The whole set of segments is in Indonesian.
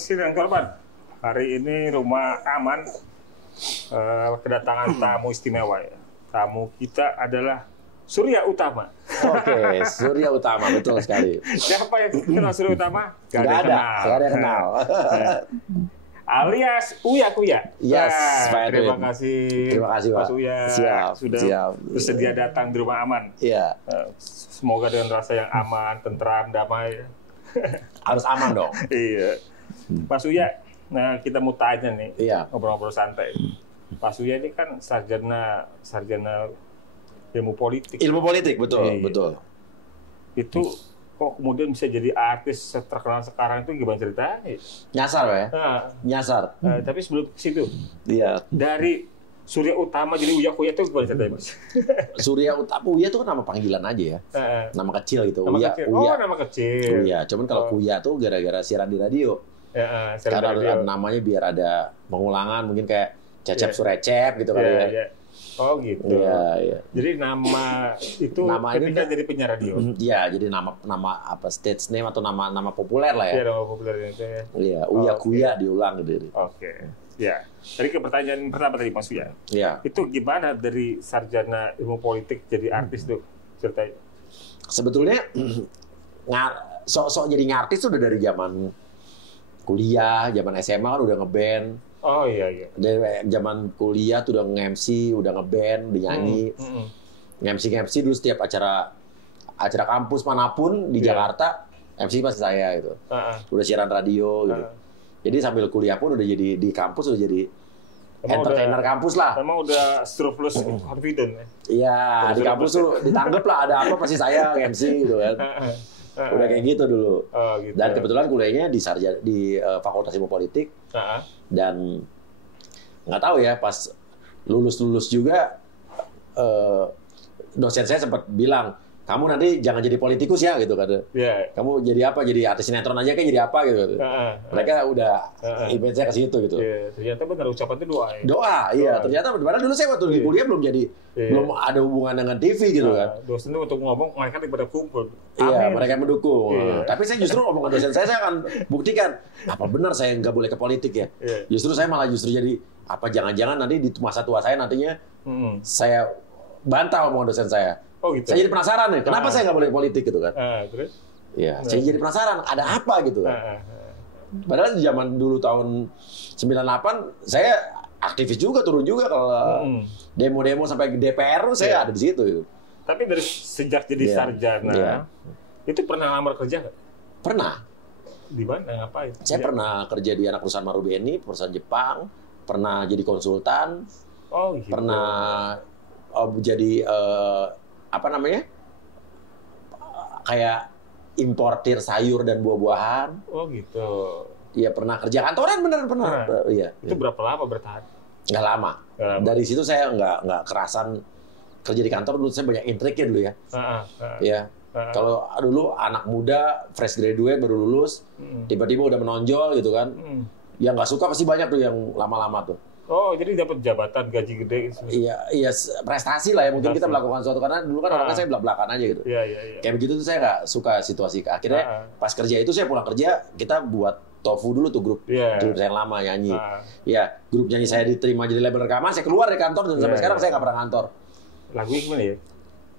Sidang Korban. Hari ini rumah aman kedatangan tamu istimewa ya. Tamu kita adalah Surya Utama. Oke, Surya Utama, betul sekali. Siapa yang kenal Surya Utama? Gak ada yang kenal. Alias Uya Kuya. Yes, terima kasih Pak. Mas Uya sudah bersedia datang di rumah aman. Iya. Semoga dengan rasa yang aman, tentram, damai. Harus aman dong. Iya. Mas Uya, nah kita mau tanya nih, ngobrol-ngobrol santai. Mas Uya ini kan sarjana ilmu politik. Ilmu politik, betul, betul. Itu kok kemudian bisa jadi artis terkenal sekarang itu gimana ceritanya? Nyasar ya? Nyasar. Tapi sebelum ke situ, dari Surya Utama jadi Uya Kuya itu gimana ceritanya, Mas? Surya Utama, Uya itu kan nama panggilan aja ya. Nama kecil gitu. Nama kecil. Uya. Cuman kalau Kuya tuh gara-gara siaran di radio. Karena namanya biar ada pengulangan, mungkin kayak Cecep Surecep gitu kali ya. Oh gitu. Iya. Jadi nama itu ketika jadi penyiar radio. Iya, jadi nama apa stage name atau nama populer lah ya. Iya, nama populer itu ya. Iya, Uya Kuya diulang gitu. Oke. Ya. Dari pertanyaan pertama tadi Mas Uya. Iya. Itu gimana dari sarjana ilmu politik jadi artis tuh ceritanya? Sebetulnya sok jadi ngartis tuh udah dari zaman kuliah, zaman SMA kan udah ngeband. Oh iya. Dari zaman kuliah tuh udah nge-MC, udah nge-band, udah nyanyi. Nge-MC dulu setiap acara kampus manapun di Jakarta, MC pasti saya gitu. Udah siaran radio gitu. Jadi sambil kuliah pun udah jadi di kampus udah jadi entertainer kampus lah. Emang udah surplus confident ya? Iya, di kampus tuh ditanggap lah ada apa pasti saya MC gitu kan. Udah kayak gitu dulu. Gitu. Dan kebetulan kuliahnya di Fakultas Ilmu Politik. Dan nggak tahu ya, pas lulus juga dosen saya sempat bilang, kamu nanti jangan jadi politikus ya gitu kata. Kamu jadi apa? Jadi artis sinetron aja kayak jadi apa gitu. Mereka udah image saya ke situ gitu. Ternyata benar ucapan itu doa. Iya. Ternyata padahal dulu saya waktu di kuliah belum ada hubungan dengan TV gitu kan. Dosen itu untuk ngomong mereka pada kumpul. Iya, mereka mendukung. Tapi saya justru ngomong ke dosen saya akan buktikan apa benar saya nggak boleh ke politik ya. Justru saya malah jadi apa jangan-jangan nanti di masa tua saya nantinya saya bantah ngomong dosen saya. Oh gitu. Saya jadi penasaran nih, kenapa saya nggak boleh politik gitu kan? Terus? Iya, saya jadi penasaran, ada apa gitu kan? Padahal di zaman dulu tahun 98, saya aktivis juga, turun juga kalau demo-demo sampai DPR, saya ada di situ. Gitu. Tapi dari sejak jadi sarjana, itu pernah lamar kerja nggak? Pernah. Di mana? Ngapain? Saya pernah kerja di anak perusahaan Marubeni, perusahaan Jepang, pernah jadi konsultan, gitu. Pernah jadi kayak importir sayur dan buah-buahan. Oh gitu. Iya, pernah kerja kantoran, pernah. Iya. Itu berapa lama bertahan? Nggak lama. Dari situ saya nggak kerasan kerja di kantor. Dulu saya banyak intriknya dulu ya. Iya. Kalau dulu anak muda, fresh graduate baru lulus, tiba-tiba udah menonjol gitu kan. Yang nggak suka pasti banyak tuh yang lama-lama tuh. Oh, jadi dapat jabatan, gaji gede gitu. Iya, prestasi lah ya. Mungkin kita melakukan sesuatu, karena dulu kan orangnya saya belak-belakan aja gitu. Iya. Kayak begitu tuh saya nggak suka situasi. Akhirnya pas kerja itu saya pulang kerja, kita buat Tofu dulu tuh grup saya yang lama nyanyi. Iya, grup nyanyi saya diterima jadi label rekaman, saya keluar dari kantor dan sampai sekarang saya nggak pernah kantor. Lagunya gimana ya?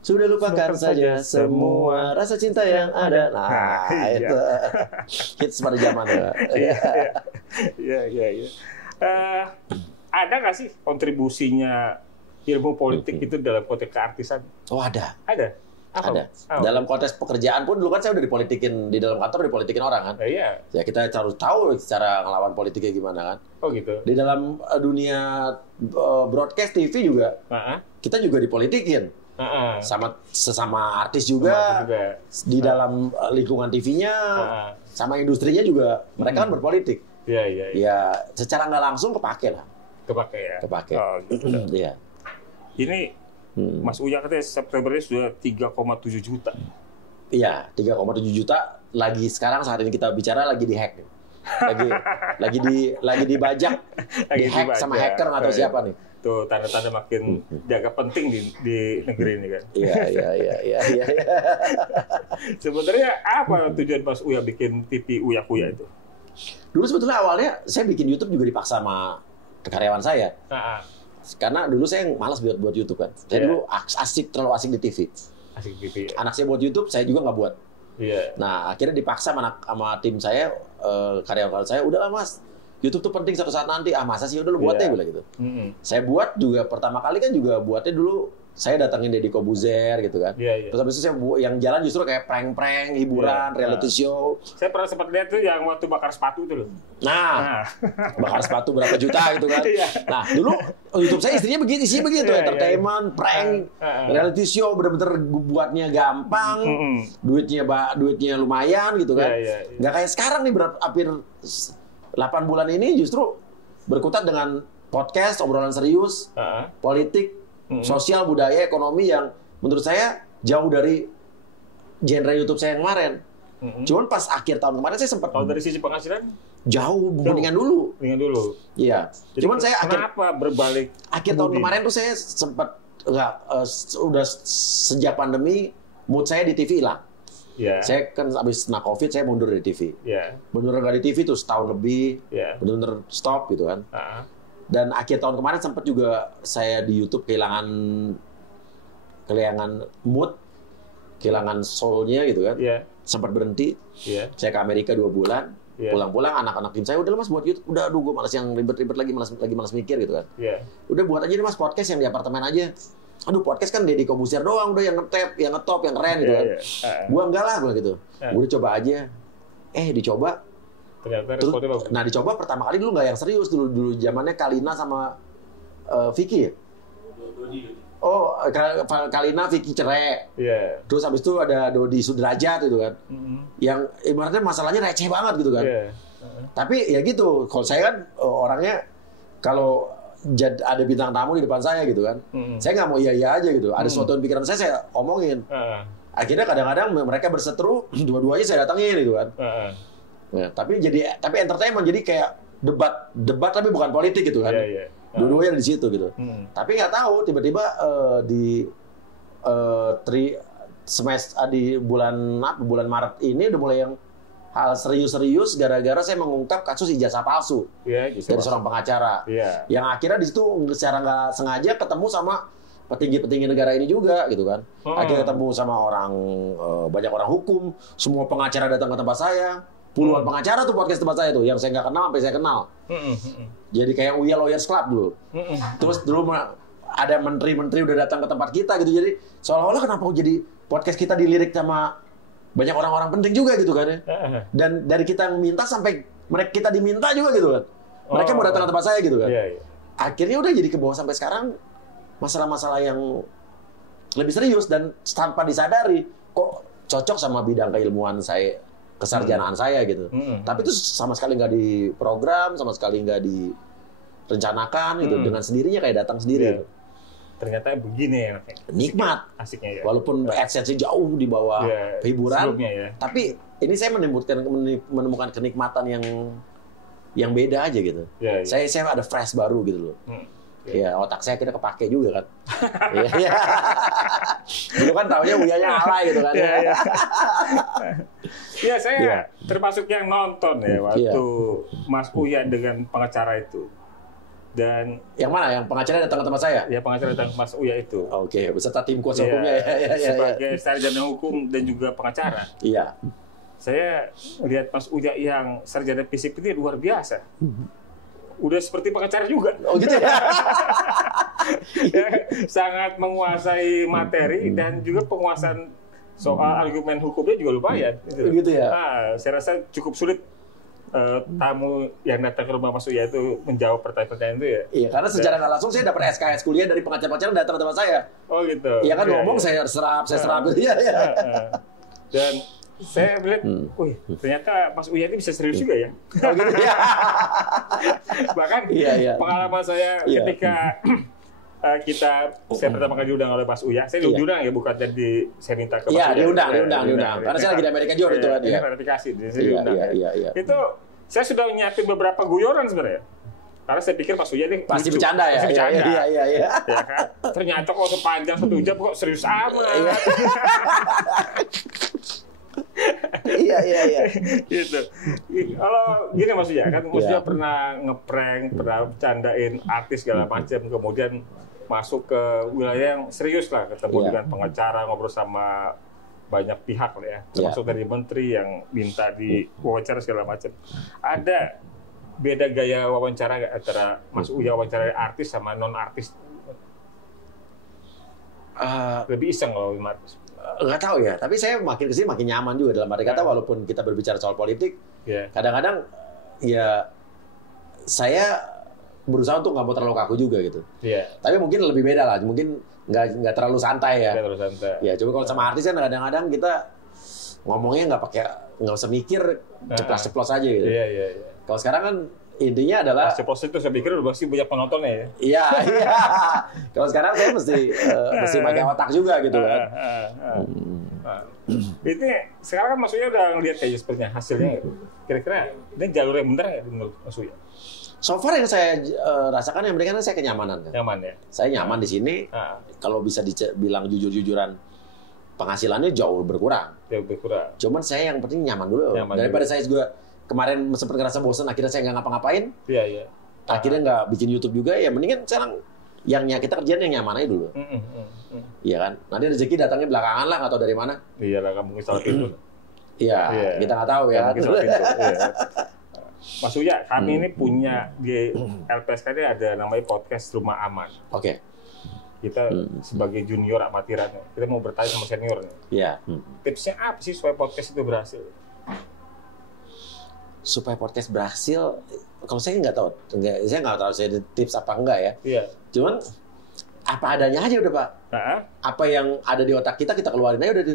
Sudah lupakan saja semua rasa cinta yang ada. Nah, itu hits pada zaman ya. Iya. Ada nggak sih kontribusinya ilmu politik itu dalam konteks keartisan? Oh, ada. Ada. Ada. Dalam konteks pekerjaan pun dulu kan saya udah dipolitikin di dalam kantor, dipolitikin orang kan. Iya. Ya kita harus tahu cara ngelawan politiknya gimana kan. Oh gitu. Di dalam dunia broadcast TV juga, kita juga dipolitikin. Sama sesama artis juga. Di dalam lingkungan TV-nya, sama industrinya juga mereka kan berpolitik. Iya. Ya secara nggak langsung kepake lah. Kepake. Oh gitu. Iya. Ini Mas Uya katanya Septembernya sudah 3,7 juta. Iya, 3,7 juta. Lagi sekarang saat ini kita bicara lagi dihack. Lagi dibajak, dihack sama hacker nggak tahu siapa nih. Tuh tanda-tanda makin jaga penting di negeri ini kan. Iya. Sebenarnya apa tujuan Mas Uya bikin TV Uya Kuya itu? Dulu sebetulnya awalnya saya bikin YouTube juga dipaksa sama karyawan saya. Karena dulu saya malas buat YouTube kan. Saya dulu terlalu asik di TV. Asik di TV. Anak saya buat YouTube, saya juga nggak buat. Iya. Nah, akhirnya dipaksa sama tim saya, karyawan saya, udahlah Mas, YouTube tuh penting suatu saat nanti. Masa sih, udah lu buat deh, bilang gitu. Saya buat juga pertama kali kan juga buatnya dulu saya datangin Deddy Kobuzer gitu kan. Terus habis itu saya yang jalan justru kayak prank-prank, hiburan, reality show. Saya pernah sempat lihat tuh yang waktu bakar sepatu itu loh. Nah, bakar sepatu berapa juta gitu kan. Nah, dulu YouTube saya isinya begitu, entertainment, prank, reality show, bener-bener buatnya gampang, duitnya lumayan gitu kan. Nggak kayak sekarang nih, hampir 8 bulan ini justru berkutat dengan podcast, obrolan serius, politik, sosial, budaya, ekonomi yang menurut saya jauh dari genre YouTube saya yang kemarin. Cuman pas akhir tahun kemarin saya sempat. Kalau dari sisi penghasilan? Jauh, mendingan dulu. Iya. Jadi cuman saya kenapa berbalik? Akhir tahun kemarin tuh saya sempat udah sejak pandemi mood saya di TV hilang. Saya kan habis kena COVID, saya mundur dari TV. Mundur dari TV tuh setahun lebih, benar-benar stop gitu kan. Dan akhir tahun kemarin sempat juga saya di YouTube kehilangan mood, kehilangan soul-nya gitu kan. Sempat berhenti. Saya ke Amerika 2 bulan. Pulang-pulang anak-anak tim saya, udah Mas buat YouTube. Udah, gue malas yang ribet-ribet lagi, malas mikir gitu kan. Udah buat aja nih Mas podcast yang di apartemen aja. Aduh, podcast kan Deddy Kobuzer doang udah yang ngetap, yang ngetop, yang keren gitu kan. Gua enggak lah, gua gitu. Gua udah coba aja. Dicoba. Ternyata responnya bagus. Nah, dicoba pertama kali dulu nggak yang serius, dulu zamannya Kalina sama Vicky ya? Oh, Kalina, Vicky cerai. Terus habis itu ada Dodi Sudrajat gitu kan. Yang ibaratnya masalahnya receh banget gitu kan. Tapi ya gitu, kalau saya kan orangnya kalau ada bintang tamu di depan saya gitu kan. Saya nggak mau iya aja gitu. Ada sesuatu yang pikiran saya omongin. Akhirnya kadang-kadang mereka berseteru, dua-duanya saya datangin gitu kan. Nah, tapi entertainment, jadi kayak debat tapi bukan politik gitu kan. Dua-duanya di situ gitu. Tapi nggak tahu tiba-tiba di bulan Maret ini udah mulai yang hal serius-serius gara-gara saya mengungkap kasus ijazah palsu dari seorang pengacara. Yang akhirnya di situ secara nggak sengaja ketemu sama petinggi-petinggi negara ini juga gitu kan. Akhirnya ketemu sama banyak orang hukum, semua pengacara datang ke tempat saya. Puluhan pengacara tuh podcast tempat saya tuh, yang saya nggak kenal sampai saya kenal. Jadi kayak Uya Lawyers Club dulu. Terus dulu ada menteri-menteri udah datang ke tempat kita gitu. Jadi seolah-olah kenapa jadi podcast kita dilirik sama banyak orang-orang penting juga gitu kan ya. Dan dari kita yang minta sampai kita diminta juga gitu kan. Mereka mau datang ke tempat saya gitu kan. Akhirnya udah jadi ke bawah sampai sekarang masalah-masalah yang lebih serius dan tanpa disadari kok cocok sama bidang keilmuan saya, kesarjanaan saya gitu. Tapi itu sama sekali nggak diprogram, sama sekali nggak direncanakan gitu. Dengan sendirinya kayak datang sendiri. Ternyata begini enaknya. Nikmat. Asiknya ya. Walaupun AdSense-nya jauh di bawah hiburan. Tapi ini saya menemukan kenikmatan yang beda aja gitu. Saya ada fresh baru gitu loh. Ya, otak saya kira kepake juga kan. Dulu kan taunya Uyanya alay gitu kan. Ya, saya termasuk yang nonton ya waktu Mas Uya dengan pengacara itu. Dan yang mana? Yang pengacara datang ke tempat saya? Ya, pengacara datang ke Mas Uya itu. Oke, beserta tim kuasa hukumnya sebagai sarjana hukum dan juga pengacara. Saya lihat Mas Uya yang sarjana fisik ini luar biasa. Udah seperti pengacara juga. Oh gitu ya? Sangat menguasai materi dan juga penguasaan soal argumen hukumnya juga lumayan. Gitu ya? Saya rasa cukup sulit tamu yang datang ke rumah Mas Uya itu menjawab pertanyaan-pertanyaan itu ya. Iya, karena secara nggak langsung saya dapat SKS kuliah dari pengacara-pengacara datang ke tempat saya. Oh gitu. Iya kan ngomong saya serap. Iya. Dan saya melihat, ternyata Mas Uya ini bisa serius juga ya. Oh gitu ya. Bahkan pengalaman saya ketika saya pertama kali diundang oleh Mas Uya, saya diundang ya, bukan jadi saya minta ke Mas Uya. Iya, diundang. Karena saya lagi di Amerika juga itu kan. Ini verifikasi, saya diundang. Itu saya sudah nyiapin beberapa guyonan sebenarnya. Karena saya pikir Mas Uya ini pasti bercanda ya. Iya. Ya kan? Ternyata kok sepanjang 1 jam kok serius amat. Iya. Gitu. Kalau gini maksudnya kan, pernah ngeprank, pernah bercandain artis segala macam, kemudian masuk ke wilayah yang serius lah, ketemu dengan pengacara, ngobrol sama banyak pihak lah ya, termasuk dari menteri yang minta di wawancara segala macam. Ada beda gaya wawancara nggak antara Mas Uya wawancara artis sama non artis? Lebih iseng kalau artis. Nggak tahu ya, tapi saya makin kesini makin nyaman juga dalam arti kata, walaupun kita berbicara soal politik, kadang-kadang ya saya berusaha untuk nggak mau terlalu kaku juga gitu. Tapi mungkin lebih beda lah, mungkin nggak terlalu santai ya. Ya, coba kalau sama artis kan kadang-kadang kita ngomongnya nggak usah mikir, ceplos-ceplos aja gitu. Kalau sekarang kan intinya adalah ceplos itu saya pikir udah pasti banyak penontonnya ya. Iya. Kalau sekarang saya mesti pakai otak juga gitu kan. Ini sekarang kan Mas Uya udah ngeliat kayak sepertinya hasilnya. Kira-kira ini jalur yang benar ya menurut Mas Uya? So far yang saya rasakan yang penting kan saya kenyamanan kan. Nyaman ya. Saya nyaman di sini. Kalau bisa dibilang jujur-jujuran, penghasilannya jauh berkurang. Cuman saya yang penting nyaman dulu. Daripada saya juga kemarin sempat ngerasa bosan, akhirnya saya nggak ngapa-ngapain. Akhirnya nggak bikin YouTube juga, ya mendingan sekarang yang kita kerjaan yang nyaman aja dulu. Iya kan? Nanti rezeki datangnya belakangan lah, nggak tahu dari mana. Iya lah, kamu salah pintu. Iya, kita nggak tahu ya. Mas Uya, kami ini punya di LPSK ini ada namanya podcast Rumah Aman. Oke. Kita sebagai junior amatiran, kita mau bertanya sama senior. Iya. Tipsnya apa sih supaya podcast itu berhasil? Supaya podcast berhasil, kalau saya nggak tahu, saya nggak tahu saya tips apa enggak ya. Cuman apa adanya aja udah Pak. Apa yang ada di otak kita keluarin aja udah.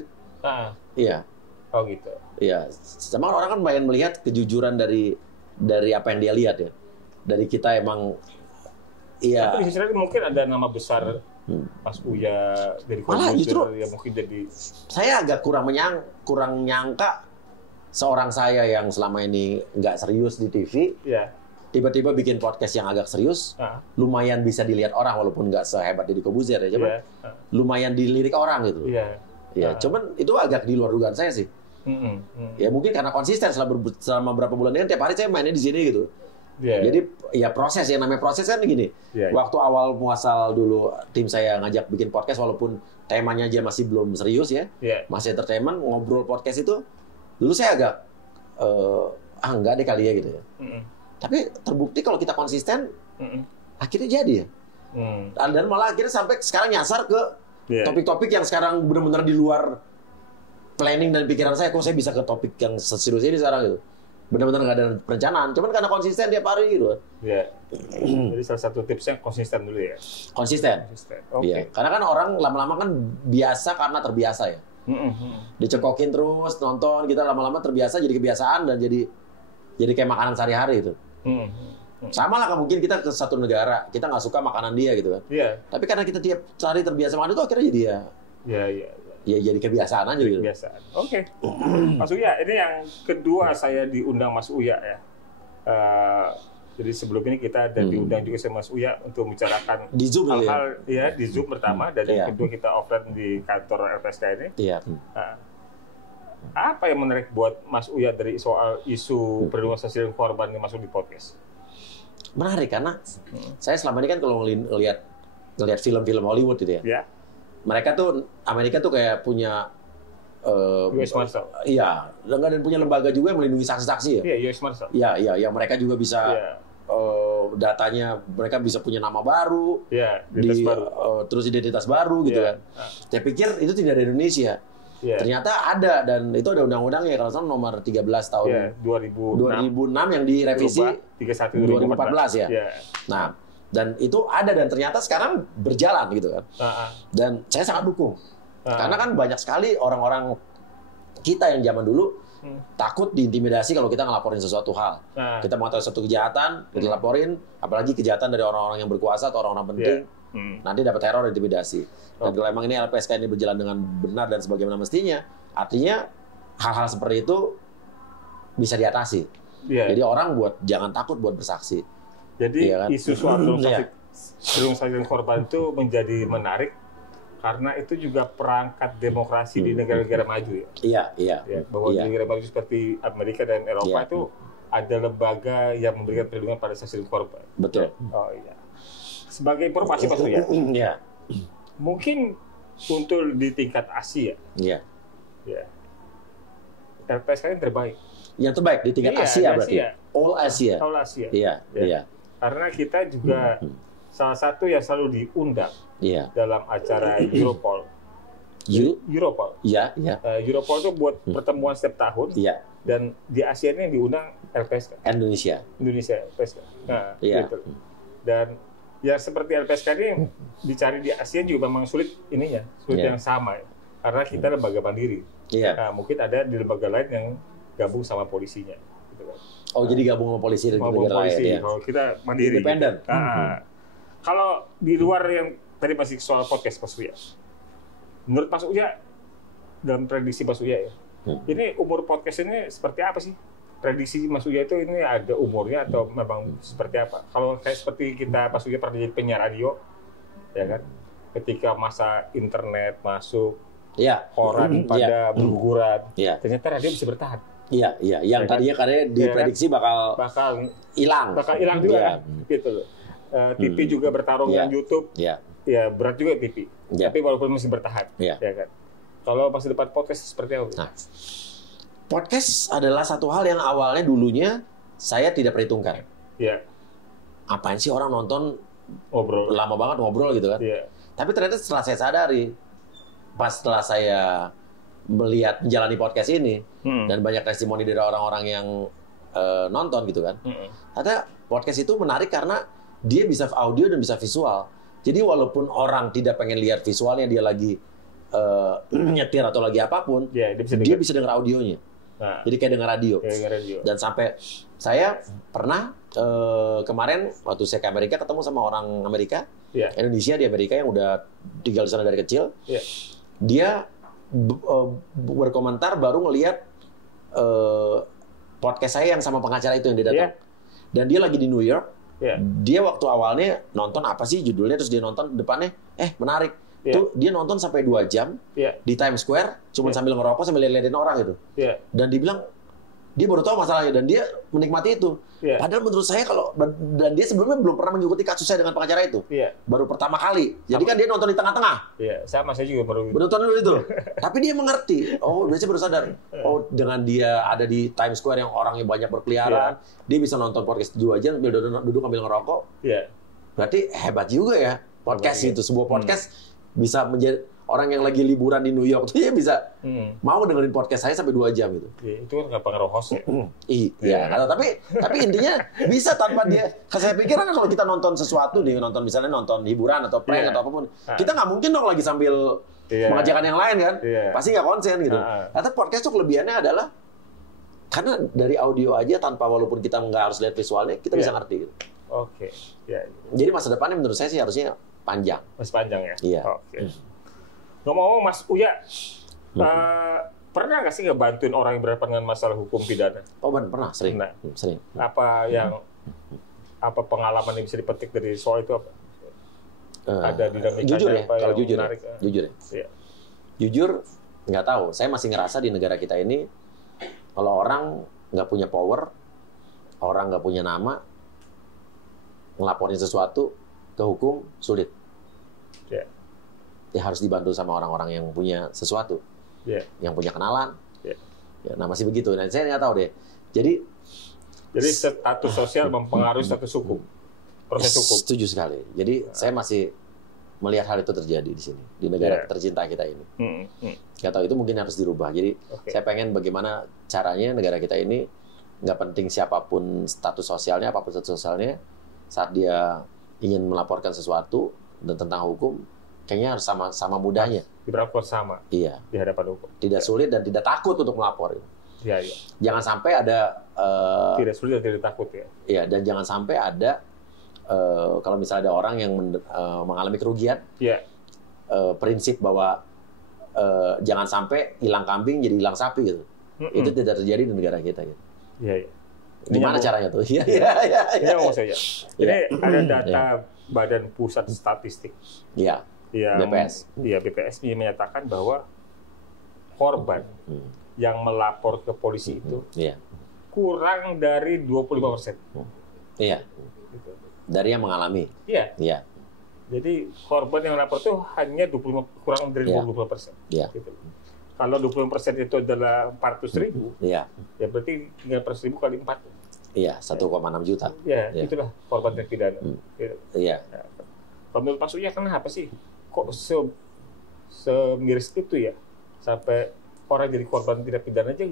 Iya. Oh gitu. Iya. Sama orang kan pengen melihat kejujuran dari apa yang dia lihat ya. Dari kita emang. Iya. Tapi di sisi lain mungkin ada nama besar Mas Uya dari komputer yang mungkin jadi. Saya agak kurang nyangka. Seorang saya yang selama ini nggak serius di TV, tiba-tiba bikin podcast yang agak serius, lumayan bisa dilihat orang walaupun nggak sehebat Deddy Corbuzier ya, cuman lumayan dilirik orang gitu. Cuman itu agak di luar dugaan saya sih. Ya mungkin karena konsisten selama berapa bulan ini kan tiap hari saya mainnya di sini gitu. Jadi ya proses, yang namanya proses kan gini. Waktu awal muasal dulu tim saya ngajak bikin podcast walaupun temanya aja masih belum serius ya, masih entertainment, ngobrol podcast itu. Dulu saya agak enggak deh kali ya gitu ya. Tapi terbukti kalau kita konsisten, akhirnya jadi ya. Dan malah akhirnya sampai sekarang nyasar ke topik-topik yang sekarang benar-benar di luar planning dan pikiran saya. Kok saya bisa ke topik yang serius ini sekarang gitu. Benar-benar nggak ada perencanaan. Cuman karena konsisten tiap hari gitu. Jadi salah satu tipsnya konsisten dulu ya. Konsisten. Okay. Karena kan orang lama-lama kan biasa karena terbiasa ya. Dicekokin terus nonton, kita lama-lama terbiasa jadi kebiasaan dan jadi kayak makanan sehari-hari itu. Sama lah mungkin kita ke satu negara kita nggak suka makanan dia gitu kan. Tapi karena kita tiap hari terbiasa makan itu akhirnya jadi ya jadi kebiasaan aja gitu. Kebiasaan. Oke. Mas Uya, ini yang kedua saya diundang Mas Uya ya. Jadi sebelum ini kita ada diundang juga sama Mas Uya untuk membicarakan di Zoom hal-hal di Zoom pertama, dan yang kedua kita offline di kantor LPSK ini. Apa yang menarik buat Mas Uya dari soal isu perlindungan sosial korban yang masuk di podcast? Menarik karena saya selama ini kan kalau ngelihat film-film Hollywood gitu ya. Mereka tuh Amerika tuh kayak punya US Marshal. Iya, dan punya lembaga juga yang melindungi saksi-saksi ya. Iya, US Marshal. Iya, mereka juga bisa datanya, mereka bisa punya nama baru, terus identitas baru gitu kan. Saya pikir itu tidak ada di Indonesia. Ternyata ada, dan itu ada undang-undangnya kalau salah nomor 13 tahun 2006 yang direvisi 2014 ya. Nah, dan itu ada dan ternyata sekarang berjalan gitu kan. Dan saya sangat dukung. Karena kan banyak sekali orang-orang kita yang zaman dulu takut diintimidasi kalau kita ngelaporin sesuatu hal. Kita mau tahu satu kejahatan, kita laporin, apalagi kejahatan dari orang-orang yang berkuasa atau orang-orang penting, nanti dapat teror, intimidasi. Dan kalau emang ini LPSK ini berjalan dengan benar dan sebagaimana mestinya, artinya hal-hal seperti itu bisa diatasi. Jadi orang jangan takut buat bersaksi. Jadi isu soal perlindungan korban itu menjadi menarik karena itu juga perangkat demokrasi di negara-negara maju ya. Iya. Bahwa di negara maju seperti Amerika dan Eropa itu ada lembaga yang memberikan perlindungan pada saksi korban. Betul. Oh iya. Sebagai informasi Mas Uya, mungkin untuk di tingkat Asia, ya, LPSK ini terbaik. Yang terbaik di tingkat Asia berarti. All Asia. All Asia. Iya. Karena kita juga salah satu yang selalu diundang dalam acara Europol. Europol. Iya. Europol itu buat pertemuan setiap tahun. Iya. Dan di Asia ini yang diundang LPSK. Indonesia LPSK. Nah, gitu. Dan ya seperti LPSK ini dicari di Asia juga memang sulit yang sama ya. Karena kita lembaga mandiri. Nah, mungkin ada di lembaga lain yang gabung sama polisinya. Gitu kan. Oh, jadi gabung sama polisi dan negara lain ya. Kalau kita mandiri. Independen. Kalau di luar yang tadi masih soal podcast Mas Uya. Menurut Mas Uya, dalam prediksi Mas Uya ya, ini umur podcast ini seperti apa sih? Prediksi Mas Uya itu ini ada umurnya atau memang seperti apa? Kalau kayak seperti kita Mas Uya pernah jadi penyiar radio, ya kan? Ketika masa internet masuk, koran pada berguguran, ternyata radio bisa bertahan. Iya. Yang tadinya katanya diprediksi bakal hilang. Bakal hilang juga, gitu loh. TV juga bertarung dengan YouTube. Ya berat juga TV. Tapi walaupun masih bertahan, ya kan. Kalau masa depan podcast seperti apa? Nah, podcast adalah satu hal yang awalnya dulunya saya tidak perhitungkan. Iya. Apaan sih orang nonton ngobrol lama banget ngobrol gitu kan? Iya. Tapi ternyata setelah saya sadari, setelah saya melihat menjalani podcast ini dan banyak testimoni dari orang-orang yang nonton gitu kan, ternyata podcast itu menarik karena dia bisa audio dan bisa visual. Jadi walaupun orang tidak pengen lihat visualnya, dia lagi nyetir atau lagi apapun, dia bisa dengar audionya. Nah, jadi kayak dengar radio. Dan sampai saya pernah kemarin waktu saya ke Amerika ketemu sama orang Amerika, Indonesia di Amerika yang udah tinggal di sana dari kecil. Dia berkomentar baru ngelihat podcast saya yang sama pengacara itu yang dia datang. Dan dia lagi di New York. Dia waktu awalnya nonton apa sih judulnya, terus dia nonton depannya menarik. Tuh dia nonton sampai 2 jam di Times Square cuma sambil ngerokok sambil liatin orang gitu. Dan dibilang dia baru tahu masalahnya dan dia menikmati itu. Padahal menurut saya dan dia sebelumnya belum pernah mengikuti kasus saya dengan pengacara itu. Baru pertama kali. Jadi kan dia nonton di tengah-tengah. Sama saya juga baru nonton dulu itu. Tapi dia mengerti. Oh, biasanya baru sadar. Oh, dengan dia ada di Times Square yang orangnya banyak berkeliaran, dia bisa nonton podcast 2 jam sambil duduk sambil ngerokok. Berarti hebat juga ya podcast itu. Sebuah podcast bisa menjadi orang yang lagi liburan di New York tuh ya bisa mau dengerin podcast saya sampai 2 jam gitu. Itu kan nggak pengaruh host ya. Iya. Tapi intinya bisa tanpa dia. Saya pikir kan kalau kita nonton sesuatu nih, misalnya nonton hiburan atau prank atau apapun, kita nggak mungkin dong lagi sambil mengerjakan yang lain kan. Pasti nggak konsen gitu. Tapi podcast tuh kelebihannya adalah karena dari audio aja tanpa walaupun kita nggak harus lihat visualnya, kita bisa ngerti gitu. Oke. Jadi masa depannya menurut saya sih harusnya panjang. Masih panjang ya? Iya. Oke. Ngomong-ngomong Mas Uya, pernah nggak sih ngebantuin orang yang berhadapan dengan masalah hukum pidana? Oh, pernah, sering. Sering. Apa pengalaman yang bisa dipetik dari soal itu apa? Ada dinamika jujur ya, kalau jujur menarik, jujur nggak tahu. Saya masih ngerasa di negara kita ini kalau orang nggak punya power, orang nggak punya nama, ngelaporin sesuatu ke hukum sulit. Ya harus dibantu sama orang-orang yang punya sesuatu, yang punya kenalan. Nah masih begitu. Dan saya nggak tahu deh. Jadi status sosial mempengaruhi status hukum, proses hukum. Setuju sekali. Jadi saya masih melihat hal itu terjadi di sini, di negara tercinta kita ini. Nggak tahu, itu mungkin harus dirubah. Jadi saya pengen bagaimana caranya negara kita ini, nggak penting siapapun status sosialnya, apapun status sosialnya, saat dia ingin melaporkan sesuatu dan tentang hukum, kayaknya harus sama mudahnya. Diberlakukan sama. Iya. Di hadapan hukum. Tidak sulit dan tidak takut untuk melapor. Iya. Jangan sampai ada tidak sulit dan tidak takut ya. Iya, dan jangan sampai ada kalau misalnya ada orang yang mengalami kerugian, prinsip bahwa jangan sampai hilang kambing jadi hilang sapi gitu. Itu tidak terjadi di negara kita gitu. Iya. Gimana caranya tuh? Iya. Ini ngomong saja. Jadi ada data Badan Pusat Statistik. Iya. BPS. Iya, BPS menyatakan bahwa korban yang melapor ke polisi itu kurang dari 25%. Iya. Gitu. Dari yang mengalami. Iya. Iya. Jadi korban yang melapor itu hanya kurang dari 25%. Iya. Gitu. Kalau 25% itu adalah 400.000, ya berarti 3/1000 kali 4. Iya, 1,6 juta. Ya, itulah korban tindak pidana. Iya. Kalau menurut Pak Surya, kenapa sih kok semiris itu ya sampai orang jadi korban tindak pidana aja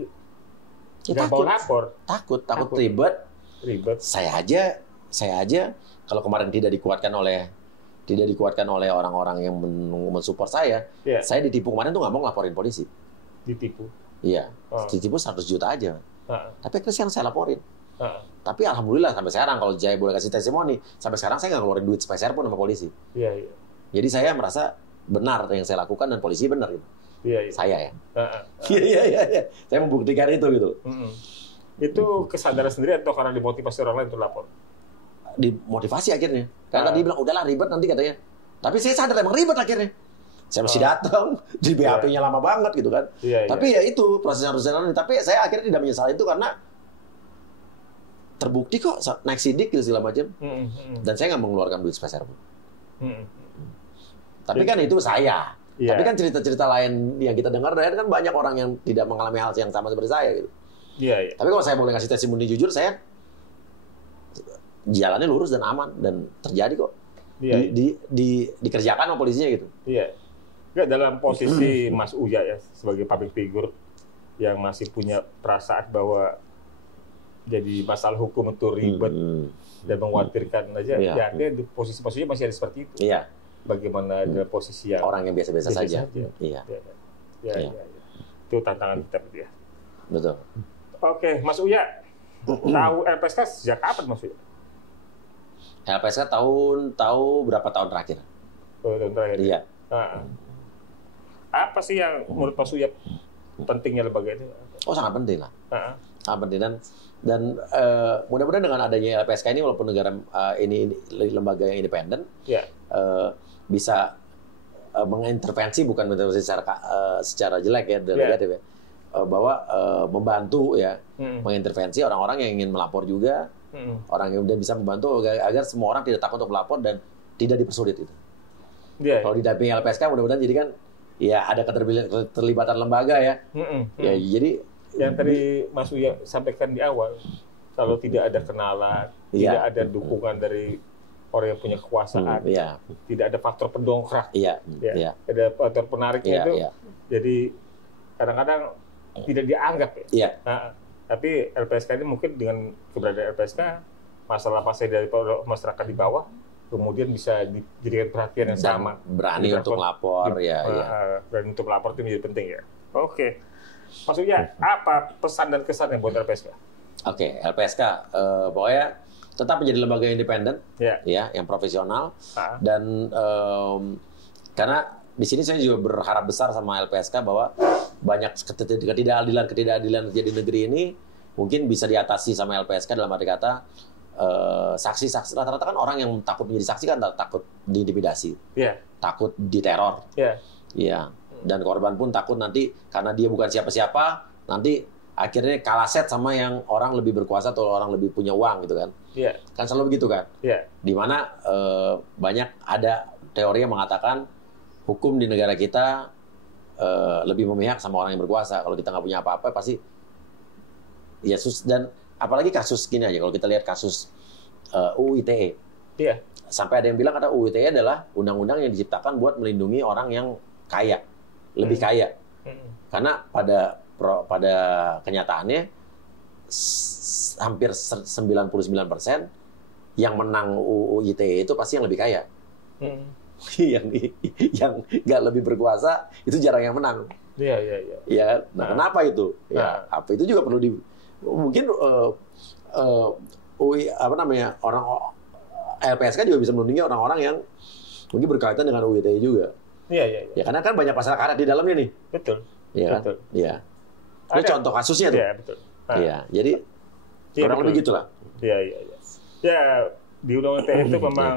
nggak mau lapor? Takut ribet. Saya aja kalau kemarin tidak dikuatkan oleh orang-orang yang mensupport saya ditipu kemarin tuh nggak mau ngelaporin polisi. Ditipu? Iya, ditipu 100 juta aja. Tapi akhirnya saya laporin. Tapi alhamdulillah sampai sekarang kalau Jaya boleh kasih testimoni, sampai sekarang saya nggak ngeluarin duit sepeser pun sama polisi. Iya. Jadi saya merasa benar yang saya lakukan dan polisi benar gitu. Iya. Saya ya. Iya. Saya membuktikan itu gitu. Itu kesadaran sendiri atau karena dimotivasi orang lain untuk lapor? Dimotivasi akhirnya. Karena tadi bilang udahlah ribet nanti katanya. Tapi saya sadar emang ribet akhirnya. Saya mesti datang, di BAP-nya lama banget gitu kan. Tapi ya itu prosesnya harus jalan. Tapi saya akhirnya tidak menyesal itu karena terbukti kok naik sidik gitu segala macam. Dan saya nggak mengeluarkan duit sepeser pun. Tapi kan itu saya. Tapi kan cerita-cerita lain yang kita dengar kan banyak orang yang tidak mengalami hal yang sama seperti saya gitu. Iya. Tapi kalau saya boleh kasih testimoni jujur, saya jalannya lurus dan aman dan terjadi kok. Dikerjakan sama polisinya gitu. Iya. Nggak, dalam posisi Mas Uya ya sebagai public figure yang masih punya perasaan bahwa jadi masalah hukum itu ribet dan mengkhawatirkan aja, ya artinya di posisi-posisinya masih ada seperti itu. Iya. Bagaimana dalam posisi yang orang yang biasa-biasa saja. Iya. Itu tantangan kita ya. Betul. Oke, Mas Uya, tahu LPSK sejak kapan Mas Uya? LPSK tahu berapa tahun terakhir? Tahun terakhir. Iya. Apa sih yang menurut Mas Uya pentingnya lembaga ini? Oh, sangat penting lah. Sangat penting dan mudah-mudahan dengan adanya LPSK ini walaupun negara ini lembaga yang independen, bisa mengintervensi bukan mengintervensi secara jelek ya, negatif ya, bahwa membantu ya, mengintervensi orang-orang yang ingin melapor juga, orang yang bisa membantu agar semua orang tidak takut untuk melapor dan tidak dipersulit itu. Kalau didampingi LPSK mudah-mudahan jadi kan ya ada keterlibatan lembaga ya. Ya jadi yang tadi Mas Uya sampaikan di awal, kalau tidak ada kenalan, tidak ada dukungan dari orang yang punya kekuasaan, tidak ada faktor pendongkrak, ada faktor penarik itu, jadi kadang-kadang tidak dianggap ya. Tapi LPSK ini mungkin dengan keberadaan LPSK, masalah-masalah dari masyarakat di bawah kemudian bisa dijadikan perhatian yang sama. Berani untuk melapor, berani untuk melapor itu menjadi penting ya. Oke. Maksudnya apa pesan dan kesan yang buat LPSK? Oke, LPSK pokoknya tetap menjadi lembaga independen, ya, yang profesional dan karena di sini saya juga berharap besar sama LPSK bahwa banyak ketidakadilan terjadi di negeri ini mungkin bisa diatasi sama LPSK dalam arti kata saksi-saksi rata-rata kan orang yang takut menjadi saksi kan takut diintimidasi, takut diteror, dan korban pun takut nanti karena dia bukan siapa-siapa nanti akhirnya kalah set sama yang orang lebih berkuasa atau orang lebih punya uang gitu kan. Kan selalu begitu kan. Dimana banyak ada teori yang mengatakan hukum di negara kita lebih memihak sama orang yang berkuasa. Kalau kita nggak punya apa-apa pasti ya dan apalagi kasus gini aja kalau kita lihat kasus UU ITE. Sampai ada yang bilang kata UU ITE adalah undang-undang yang diciptakan buat melindungi orang yang kaya, lebih kaya. Karena pada kenyataannya hampir 99% yang menang UU ITE itu pasti yang lebih kaya. Yang nggak lebih berkuasa itu jarang yang menang. Ya, nah kenapa itu? Ya, apa itu juga perlu mungkin orang LPSK juga bisa melindungi orang-orang yang mungkin berkaitan dengan UU ITE juga. Ya karena kan banyak pasal karet di dalamnya nih. Betul. Iya. Kan? Iya. Itu contoh kasusnya tuh. Iya, betul. Iya, jadi kurang lebih gitulah. Iya. Ya, di Undang-Undang ITE itu memang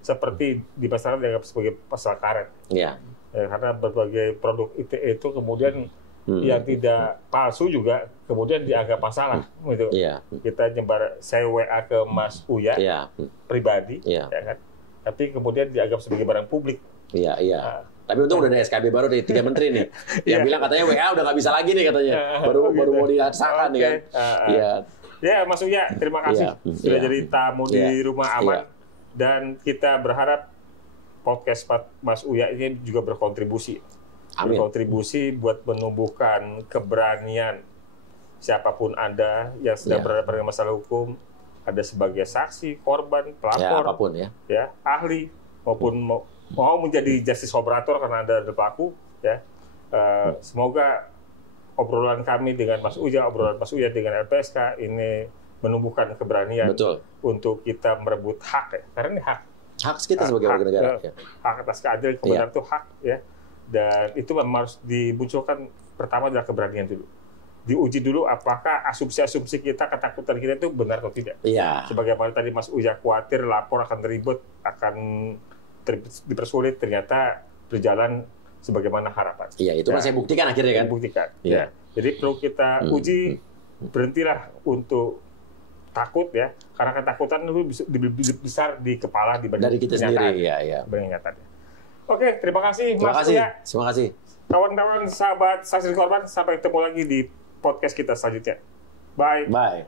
seperti di pasaran dianggap sebagai pasal karet. Iya. Karena berbagai produk ITE itu kemudian yang tidak palsu juga kemudian dianggap masalah. Gitu. Iya. Kita nyebar, saya WA ke Mas Uya pribadi, ya kan? Tapi kemudian dianggap sebagai barang publik. Iya, iya. Tapi untung udah ada SKB baru dari 3 menteri nih. Yang bilang katanya WA udah nggak bisa lagi nih katanya. Baru mau dirasakan nih kan. Iya. Ya, Mas Uya, terima kasih sudah jadi tamu di Rumah Aman. Dan kita berharap podcast Mas Uya ini juga berkontribusi. Amin. Berkontribusi buat menumbuhkan keberanian siapapun Anda yang sedang berhadapan dengan masalah hukum, ada sebagai saksi, korban, pelapor, apapun ya, ahli maupun mau menjadi justice collaborator karena ada pelaku, ya. Semoga obrolan kami dengan Mas Uya, obrolan Mas Uya dengan LPSK ini menumbuhkan keberanian untuk kita merebut hak, ya. Karena ini hak kita sebagai warga negara. Hak atas keadilan, kebenaran itu hak, ya. Dan itu memang harus dimunculkan. Pertama adalah keberanian dulu. Diuji dulu apakah asumsi-asumsi kita, ketakutan kita itu benar atau tidak. Iya. Sebagaimana tadi Mas Uya khawatir lapor akan ribet, akan dipersulit, ternyata berjalan sebagaimana harapan. Iya, itu kan saya buktikan akhirnya kan. Buktikan. Ya. Jadi perlu kita uji, berhentilah untuk takut, ya, karena ketakutan itu lebih besar di kepala dibanding dari kita sendiri. Iya. Kenyataan. Oke, terima kasih Mas Uya. Terima kasih. Kawan-kawan sahabat saksi korban, sampai ketemu lagi di podcast kita selanjutnya. Bye. Bye.